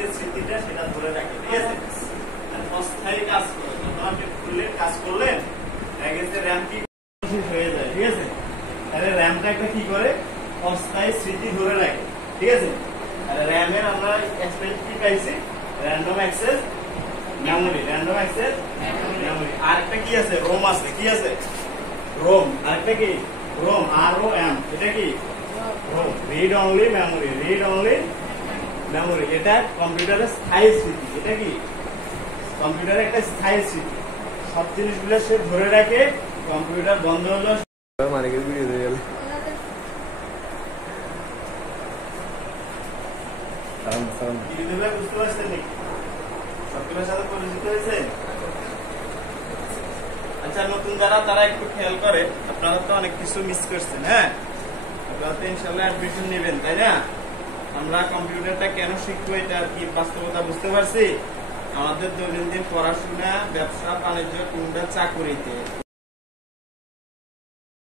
যে স্মৃতিটা সেটা ধরে রাখে, ঠিক আছে? অস্থায়ী কাজ করে, যখন আপনি খুললে কাজ করলেন র্যাম কি হয়ে যায়, ঠিক আছে? তাহলে র্যামটা একটা কি করে অস্থায়ী স্মৃতি ধরে রাখে, ঠিক আছে? র্যামের আমরা এক্সপ্রেশন কি পাইছি, random access memory, random access memory. আরেকটা কি আছে, রোম আছে, কি আছে রোম, আরেকটা কি রোম, আর ও এম, এটা কি ROM, read only memory, read only memory. এটা কম্পিউটারের স্থায়ী স্মৃতি, এটা কি কম্পিউটারের একটা স্থায়ী স্মৃতি, সব জিনিসগুলো সে ধরে রাখে। কম্পিউটার বন্ধ হলো মালিকের ভিডিও দিয়ে গেল বুঝতে পারছেন নাকি? সবগুলোর সাথে পরিচিত হয়েছে? আচ্ছা, নতুন যারা তারা একটু খেয়াল করে, আপনারা তো অনেক কিছু মিস করছেন। হ্যাঁ, আপনারা তো ইনশাল্লাহ অ্যাডমিশন নেবেন, তাই না? আমরা কম্পিউটারটা কেন শিখবো এটা আর কি বাস্তবতা বুঝতে পারছি। আমাদের দৈনন্দিন পড়াশোনা, ব্যবসা বাণিজ্য কিংবা চাকুরিতে